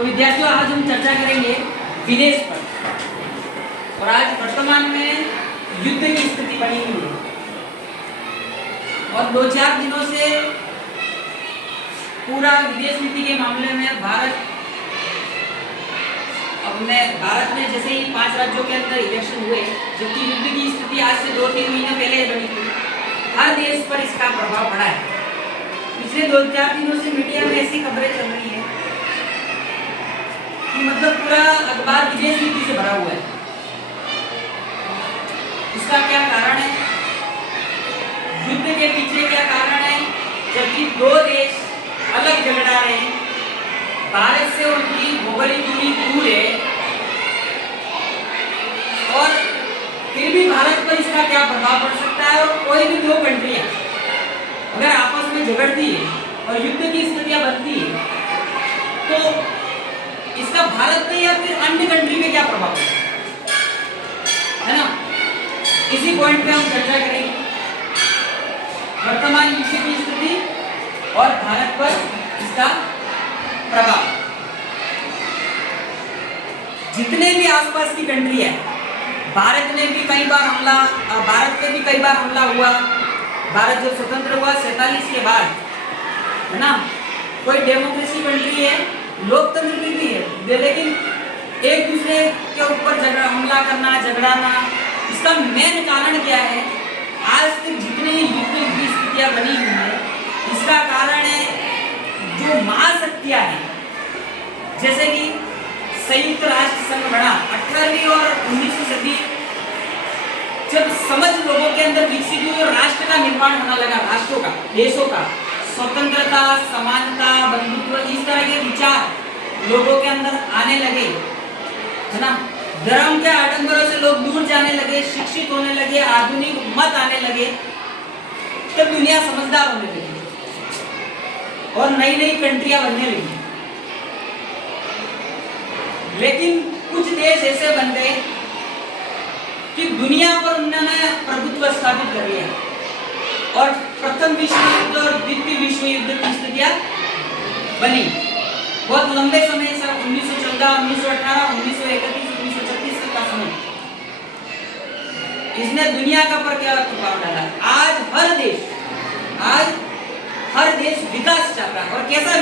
तो विद्यार्थियों, आज हम चर्चा करेंगे विदेश पर। और आज वर्तमान में युद्ध की स्थिति बनी हुई है और 2-4 दिनों से पूरा विदेश नीति के मामले में भारत में जैसे ही 5 राज्यों के अंदर इलेक्शन हुए, जबकि युद्ध की स्थिति आज से 2-3 महीने पहले बनी थी, हर देश पर इसका प्रभाव पड़ा है। पिछले 2-4 दिनों से मीडिया में ऐसी खबरें चल रही है कि मतलब पूरा अखबार विदेश नीति से भरा हुआ है। इसका क्या कारण है? युद्ध के पीछे क्या कारण है? जबकि 2 देश अलग झगड़ा रहे हैं, भारत से उनकी भौगोलिक दूरी दूर है, और फिर भी भारत पर इसका क्या प्रभाव पड़ सकता है। और कोई भी 2 कंट्रियां अगर आपस में झगड़ती है और युद्ध की स्थितियां बनती है, तो इसका भारत में या फिर अन्य कंट्री में क्या प्रभाव है ना? इसी पॉइंट पे हम चर्चा करेंगे, वर्तमान युद्ध की स्थिति और भारत पर इसका प्रभाव। जितने भी आसपास की कंट्री है, भारत पे भी कई बार हमला हुआ। भारत जब स्वतंत्र हुआ 47 के बाद, है ना, कोई डेमोक्रेसी कंट्री है, लोकतंत्र भी है, लेकिन एक दूसरे के ऊपर हमला करना, झगड़ाना, इसका मेन कारण क्या है? आज तक जितने युद्ध की स्थितियां बनी हुई है, इसका कारण है जो महाशक्तियां हैं, जैसे कि संयुक्त राष्ट्र संघ बना 18वीं और 19वीं सदी, जब समझ लोगों के अंदर विकसित हुई और राष्ट्र का निर्माण होना लगा, राष्ट्रों का, देशों का, स्वतंत्रता, समानता, बंधुत्व, इस तरह के विचार लोगों के अंदर आने लगे, है ना। धर्म के आडंबरों से लोग दूर जाने लगे, शिक्षित होने लगे, आधुनिक मत आने लगे, तब दुनिया समझदार होने लगी और नई नई कंट्रियां बनने लगी। लेकिन कुछ देश ऐसे बन गए कि दुनिया पर उन्होंने प्रभुत्व स्थापित कर लिया और प्रथम विश्व युद्ध और द्वितीय विश्व युद्ध की स्थितियां बनी। बहुत लंबे समय से 1914, 1918, 1931, 1936 तक का समय, इसने दुनिया का पर क्या प्रभाव डाला। आज हर देश विकास चाहता है। और कैसा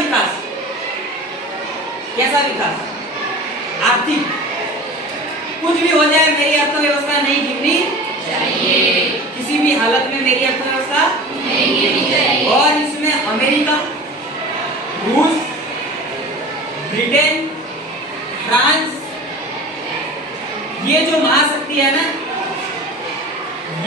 विकास? आर्थिक। कुछ भी हो जाए, मेरी अर्थव्यवस्था नहीं गिरनी चाहिए, किसी भी हालत में मेरी अर्थव्यवस्था नहीं गिरनी चाहिए। और इसमें अमेरिका, रूस, ब्रिटेन, फ्रांस, ये जो महाशक्ति है ना,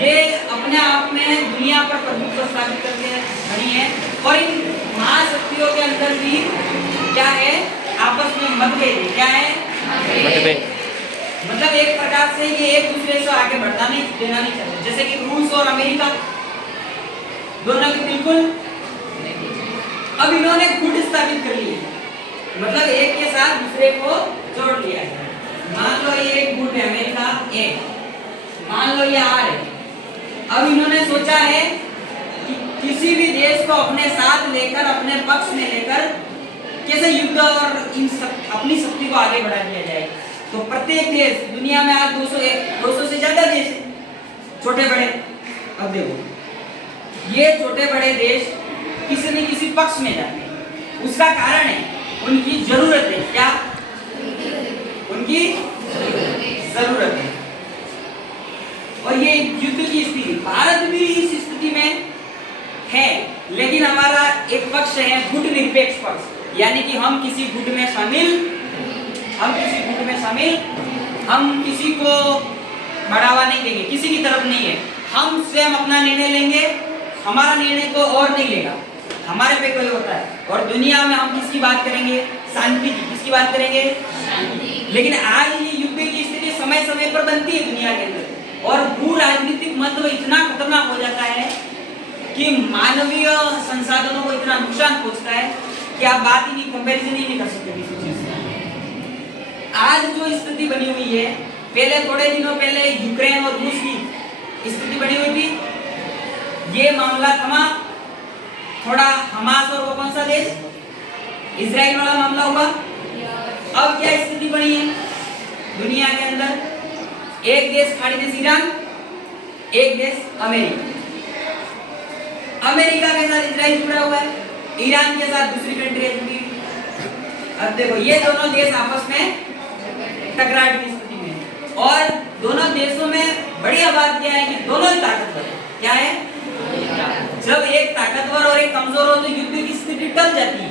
ये अपने आप में दुनिया पर प्रभुत्व स्थापित करके खड़ी है। और इन महाशक्तियों के अंदर भी क्या है? आपस में मतभेद है। क्या है? मतभेद। मतलब एक प्रकार से ये एक दूसरे से आगे बढ़ना नहीं देना नहीं चाहते। जैसे कि रूस और अमेरिका दोनों के बिल्कुल, अब इन्होंने गुट स्थापित कर लिए, मतलब एक के साथ दूसरे को जोड़ लिया है। मान लो ये एक गुट है, अमेरिका ए, मान लो ये आर है। अब इन्होंने सोचा है कि किसी भी देश को अपने साथ लेकर, अपने पक्ष में लेकर कैसे युद्ध और अपनी शक्ति को आगे बढ़ा दिया जाए। तो प्रत्येक देश, दुनिया में आज 200 से ज्यादा देश है, छोटे बड़े। अब देखो, ये छोटे बड़े देश किसी न किसी पक्ष में जाते हैं। उसका कारण है उनकी जरूरत है। क्या? उनकी जरूरत है। और ये युद्ध की स्थिति, भारत भी इस स्थिति में है, लेकिन हमारा एक पक्ष है गुट निरपेक्ष पक्ष, यानी कि हम किसी गुट में शामिल, हम किसी को बढ़ावा नहीं देंगे, किसी की तरफ नहीं है। हम स्वयं अपना निर्णय लेंगे, हमारा निर्णय को और नहीं लेगा, हमारे पे कोई होता है। और दुनिया में हम किसकी बात करेंगे? शांति की। किसकी बात करेंगे? शांति। लेकिन आज ये युद्ध की स्थिति समय समय पर बनती है दुनिया के अंदर, और भू राजनीतिक महत्व इतना खतरनाक हो जाता है कि मानवीय संसाधनों को इतना नुकसान पहुंचता है कि आप बात ही नहीं, कंपैरिजन ही नहीं कर सकते किसी चीज से। आज जो स्थिति बनी हुई है, पहले थोड़े दिनों पहले यूक्रेन और रूस की स्थिति बनी हुई थी, ये मामला थमा, थोड़ा हमास और वो कौन सा देश, इजराइल वाला मामला हुआ, एक देश खाड़ी देश ईरान, एक देश अमेरिका। अमेरिका के साथ इजराइल जुड़ा हुआ है, ईरान के साथ दूसरी कंट्री है जुड़ी हुई। अब देखो ये दोनों देश आपस में टकराव की स्थिति में है और दोनों देशों में बढ़िया बात क्या है कि दोनों ही ताकतवर है। क्या है? जब एक ताकतवर और एक कमजोर हो तो युद्ध की स्थिति टल जाती है,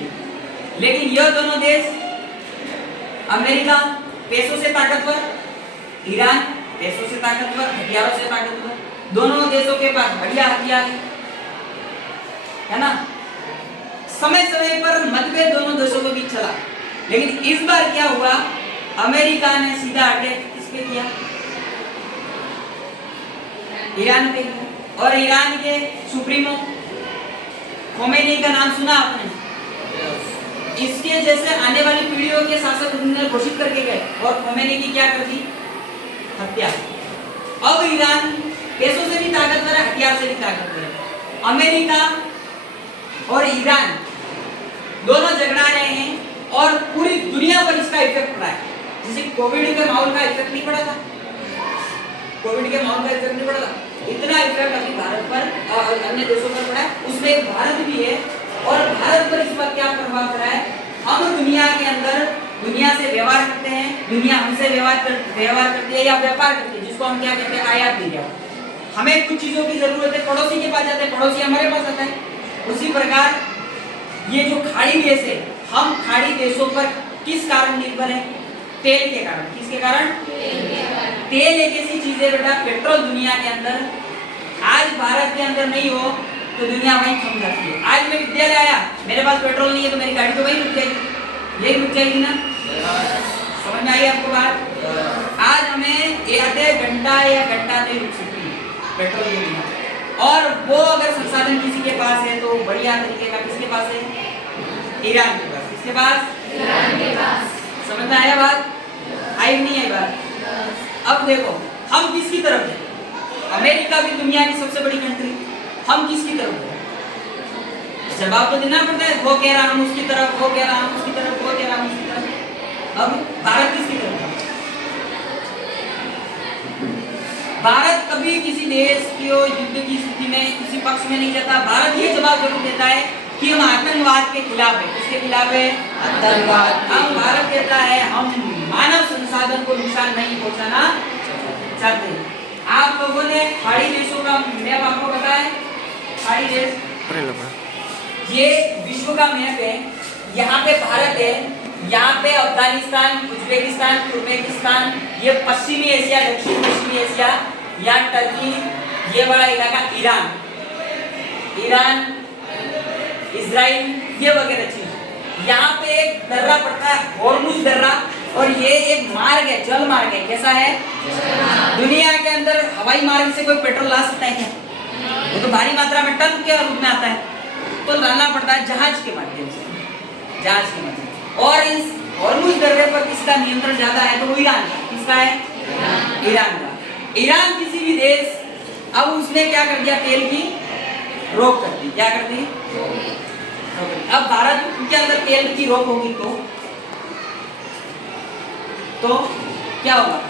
लेकिन यह दोनों देश अमेरिका पैसों से ताकतवर, ईरान पैसों से ताकतवर, हथियारों से ताकतवर, दोनों देशों के पास बढ़िया हथियार है ना। समय समय पर मतभेद दोनों देशों के बीच चला, लेकिन इस बार क्या हुआ, अमेरिका ने सीधा अटैक किस पे किया? ईरान पे किया। और ईरान के सुप्रीमो खोमेनी का नाम सुना आपने? इसके जैसे आने वाली पीढ़ियों के शासक उन्होंने घोषित करके गए और खोमेनी की क्या कर दी? हत्या। अब ईरान पैसों से भी ताकतवर है, हथियार से भी ताकतवर है। अमेरिका और ईरान दोनों झगड़ा रहे हैं और पूरी दुनिया पर इसका इफेक्ट पड़ा है। जैसे कोविड के माहौल का इफेक्ट नहीं पड़ा था, कोविड के माहौल का इफेक्ट नहीं पड़ा था, इतना इफेक्ट अभी भारत पर और अन्य देशों पर पड़ा है, उसमें भारत भी है। और भारत पर इस पर क्या प्रभाव पड़ा है? हम दुनिया के अंदर दुनिया से व्यवहार करते हैं, दुनिया हमसे व्यवहार करती है या व्यापार करती है, जिसको हम क्या कहते हैं? आयात निर्यात। हमें कुछ चीजों की जरूरत है, पड़ोसी के पास जाते हैं, पड़ोसी हमारे पास आता है। उसी प्रकार ये जो खाड़ी देश है, हम खाड़ी देशों पर किस कारण निर्भर है? तेल के कारण। किसके कारण? तेल एक ऐसी चीज है बेटा, पेट्रोल दुनिया के अंदर आज भारत के अंदर नहीं हो तो दुनिया वहीं थम जाती है। आज मैं विद्यालय आया, मेरे पास पेट्रोल नहीं है तो मेरी गाड़ी तो वहीं रुक जाएगी, यही रुक जाएगी ना। समझ में आई आपको बात? आज हमें आधे घंटा या घंटा नहीं रुक सकती पेट्रोल के बिना। और वो अगर संसाधन किसी के पास है तो बढ़िया तरीके का किसके पास है? ईरान के पास। किसके पास? ईरान के पास। समझ में आया बात? आई नहीं आई बात? अब देखो हम किसकी तरफ हैं? अमेरिका भी दुनिया की सबसे बड़ी कंट्री, हम किसकी तरफ हैं? जवाब तो देना पड़ता है, वो कह रहा हम उसकी तरफ, वो कह रहा हम उसकी तरफ, वो कह रहा हम उसकी तरफ। अब भारत किसकी तरफ है? भारत कभी किसी देश की युद्ध की स्थिति में किसी पक्ष में नहीं जाता। भारत ये जवाब जरूर देता है कि हम आतंकवाद के खिलाफ है। किसके खिलाफ है? आतंकवाद। हम भारत कहता है हम मानव संसाधन को नुकसान नहीं पहुंचाना चाहते। आप लोगों ने खाड़ी देशों का मैप आपको पता है? खाड़ी देश ये विश्व का मैप है। यहाँ पे भारत है, यहाँ पे अफगानिस्तान, उज्बेकिस्तान, तुर्कमेनिस्तान, ये पश्चिमी एशिया, दक्षिण पश्चिमी एशिया, यहाँ टर्की, ये बड़ा इलाका ईरान, इजराइल, ये वगैरह चीज। यहाँ पे एक दर्रा पड़ता है हॉर्मुज दर्रा, और ये एक मार्ग है, जल मार्ग है। कैसा है? दुनिया के अंदर हवाई मार्ग से कोई पेट्रोल ला सकता है क्या? वो तो भारी मात्रा में टन के रूप में आता है, तो लाना पड़ता है जहाज के माध्यम से, जहाज के माध्यम। और इस हॉर्मुज दर्रे पर किसका नियंत्रण ज्यादा है? तो वो ईरान का। किसका है? ईरान का। ईरान किसी भी देश, अब उसने क्या कर दिया? तेल की रोक कर दी। क्या कर दी? अब भारत के अंदर तेल की रोक होगी तो क्या होगा?